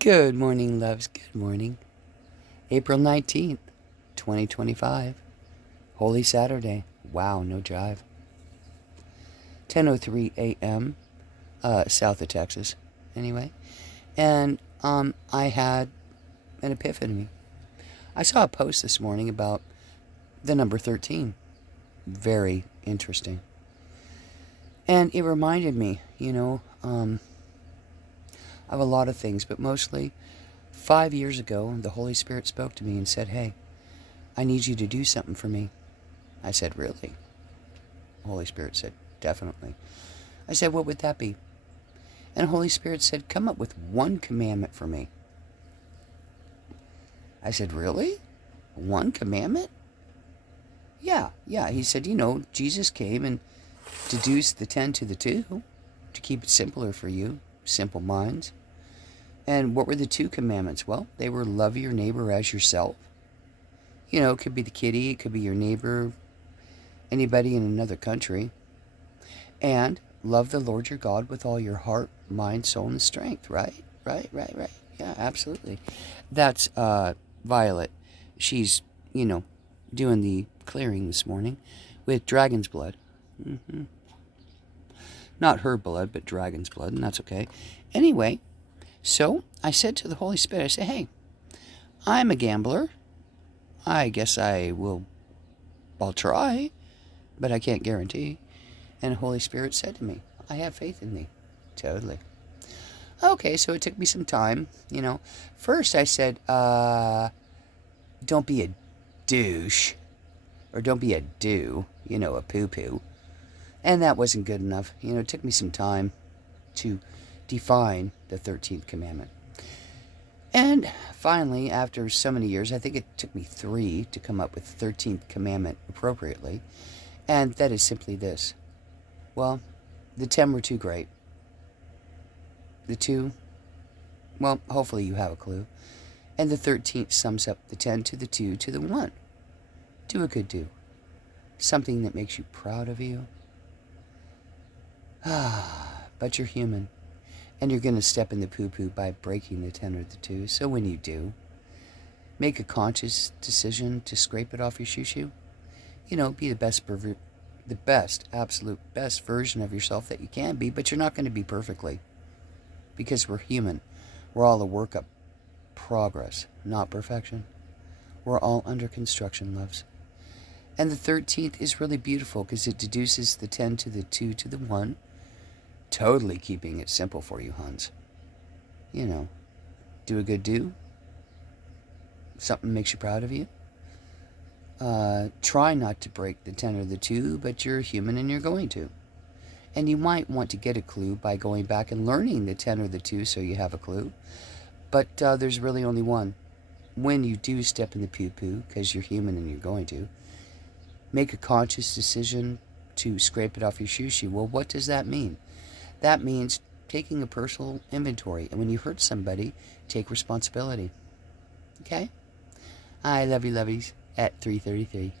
Good morning, loves. Good morning. April 19th, 2025. Holy Saturday. Wow, no jive. 10:03 a.m. South of Texas. Anyway. And I had an epiphany. I saw a post this morning about the number 13. Very interesting. And it reminded me, of a lot of things, but mostly 5 years ago, the Holy Spirit spoke to me and said, "Hey, I need you to do something for me." I said, "Really?" The Holy Spirit said, "Definitely." I said, "What would that be?" And the Holy Spirit said, "Come up with one commandment for me." I said, "Really? One commandment?" Yeah. He said, Jesus came and deduced the 10 to the 2 to keep it simpler for you, simple minds. And what were the 2 commandments? Well, they were love your neighbor as yourself. It could be the kitty, it could be your neighbor, anybody in another country. And love the Lord your God with all your heart, mind, soul, and strength. Right. Yeah, absolutely. That's Violet. She's, doing the clearing this morning with dragon's blood. Not her blood, but dragon's blood, and that's okay. Anyway, so I said to the Holy Spirit, I said, "Hey, I'm a gambler. I guess I'll try, but I can't guarantee." And the Holy Spirit said to me, "I have faith in thee." Totally. Okay, so it took me some time, First I said, don't be a douche, or don't be a a poo-poo. And that wasn't good enough. It took me some time to define the 13th commandment. And finally, after so many years, I think it took me 3 to come up with the 13th commandment appropriately. And that is simply this. Well, the 10 were too great. The 2, well, hopefully you have a clue. And the 13th sums up the 10 to the 2 to the 1. Do a good do. Something that makes you proud of you. But you're human. And you're going to step in the poo-poo by breaking the 10 or the 2. So when you do, make a conscious decision to scrape it off your shoo-shoo. Be the best, absolute best version of yourself that you can be, but you're not going to be perfectly. Because we're human. We're all a work of progress, not perfection. We're all under construction, loves. And the 13th is really beautiful because it deduces the 10 to the 2 to the 1. Totally keeping it simple for you, huns. Do a good do. Something makes you proud of you. Try not to break the 10 or the 2, but you're human and you're going to. And you might want to get a clue by going back and learning the 10 or the 2 so you have a clue. But there's really only one. When you do step in the poo-poo, because you're human and you're going to, make a conscious decision to scrape it off your shoo-shoo. Well, what does that mean? That means taking a personal inventory. And when you hurt somebody, take responsibility. Okay? I love you, lovies, at 3:33.